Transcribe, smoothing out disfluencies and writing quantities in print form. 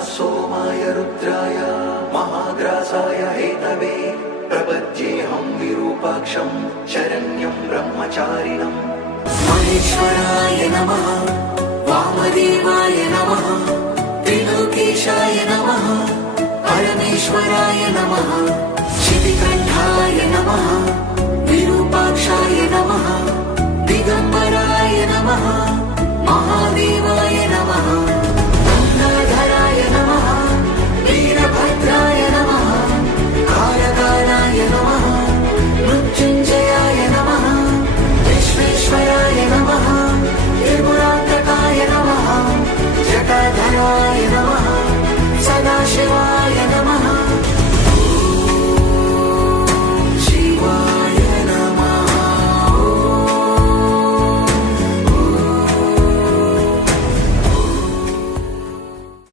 सोमाय रुद्राय महाग्रासाय हेतवे प्रपद्येऽहं विरूपाक्षं शरण्यं ब्रह्मचारिणम्। महेश्वराय नमः, वामदेवाय नमः, त्रिलोकेशाय नमः, परमेश्वराय नमः, शितिकण्ठाय नमः, विरूपाक्षाय नमः, दिगम्बराय नमः, महादेवाय नमः।